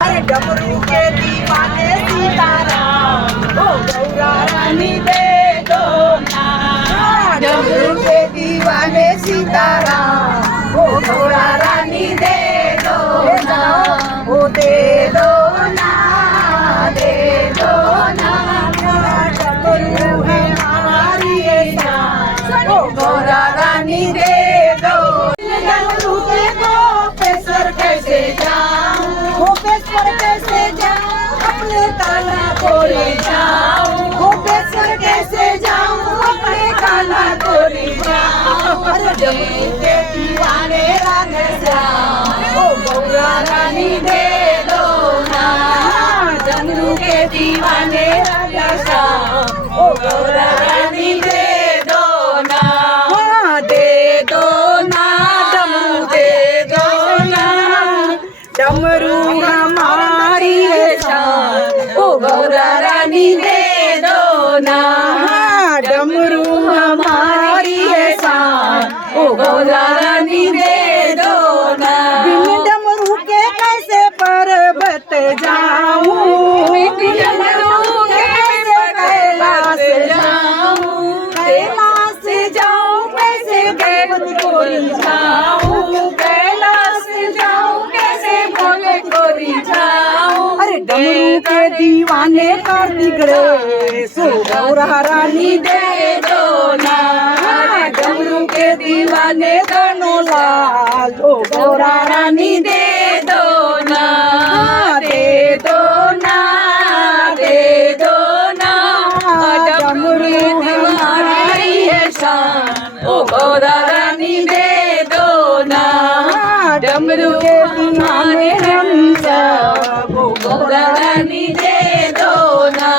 अरे डमरू के दीवाने सीताराम, ओ गौरा रानी दे दो ना। डमरू के दीवाने सीताराम, ओ गौरा रानी दे दो ना। ओ दे दो ना, दे दो ना। डमरू है हमारी शान, ओ गौरा रानी दे दो। डमरू के गोपेश्वर कैसे जाऊं, गोपेश्वर कैसे जाऊं, अपने कान्हा को ले जाऊं। गोपेश्वर कैसे जाऊं, अपने कान्हा को ले जाऊं। अरे डमरू के दीवाने राधे श्याम, ओ गौरा रानी दे दो ना। डमरू के दीवाने राधे श्याम, ओ गौरा रानी दे दो ना। दे दो ना, डमरू दे दो ना। डमरू हमारी है शान, ओ गौरा रानी दे दो ना। डमरू हमारी है शान, ओ गौरा रानी दे दो ना। बिन डमरू के कैसे पर्वत जाऊं, बिन डमरू के कैसे कैलाश जाऊं। कैलाश जाऊं कैसे देवत को रिझाऊं, कैलाश जाऊं कैसे भोले को रिझाऊं। अरे डमरू के दीवाने कार्तिक रे, सो गौरा रानी दे दो ना। डमरू के दीवाने दोनों लाल, ओ गौरा रानी दे दो ना। दे दो ना, दे दो ना। डमरू हमारी है शान, ओ गौरा रानी दे दो ना। डमरू के दीवाने हम सब, ओ गौरा रानी दे दो ना।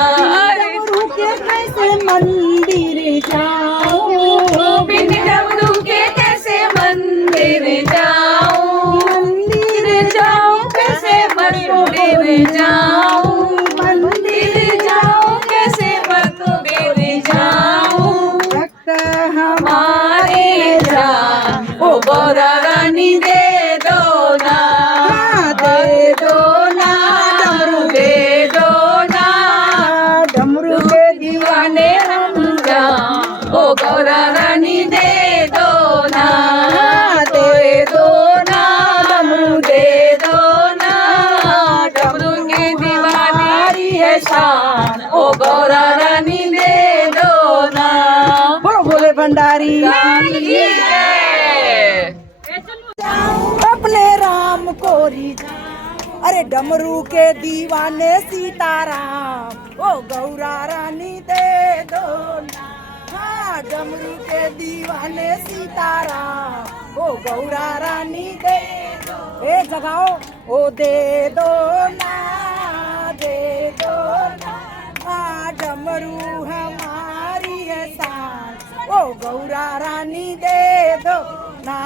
डमरू के कैसे मंदिर जाऊं, बिन डमरू के कैसे मंदिर जाऊं। मंदिर जाऊं कैसे मंदिर जाऊं, मंदिर जाऊं कैसे मंदिर जाऊं। भक्त हमारे जान, ओ गौरा रानी दे दो ना। दे दो ना, डमरू दे दो ना। डमरू के दीवाने हम जान, ओ गौरा रानी दे दो ना। दे दो ना, डमरू दे दो ना। डमरू के दीवानी है शान, ओ गौरा रानी दे दो ना। बोलो भोले भंडारी अपने राम को रिझाऊं। अरे डमरू के दीवाने सीताराम, ओ गौरा रानी दे दो ना। डमरू के दीवाने सीताराम, ओ गौरा रानी दे दो। ए जगाओ, ओ दे दो ना, दे दो ना। डमरू हमारी है शान, ओ गौरा रानी दे दो ना।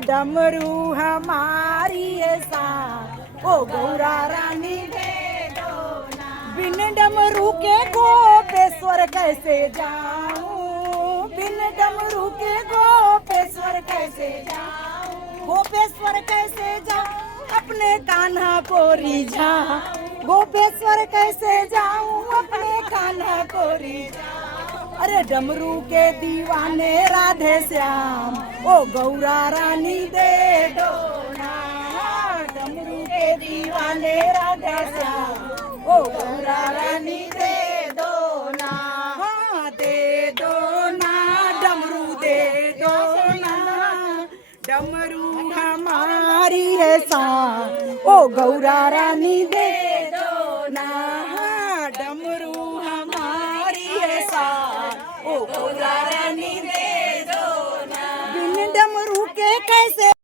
डमरू हमारी है शान, ओ गौरा रानी दे दो ना। बिन डमरू के गोपेश्वर कैसे जाऊं, बिन डमरू के गोपेश्वर कैसे जाऊं। गोपेश्वर कैसे जाऊं, अपने कान्हा को रिझा। गोपेश्वर कैसे जाऊं, अपने कान्हा को रिझा। अरे डमरू के दीवाने राधे श्याम, ओ गौरा रानी दे दो ना। डमरू के दीवाने राधे श्याम, ओ गौरा रानी दे दो ना। दे दो ना, डमरू दे दो ना। डमरू हमारी है शान, ओ गौरा रानी दे दो ना। डमरू हमारी है शान, ओ गौरा रानी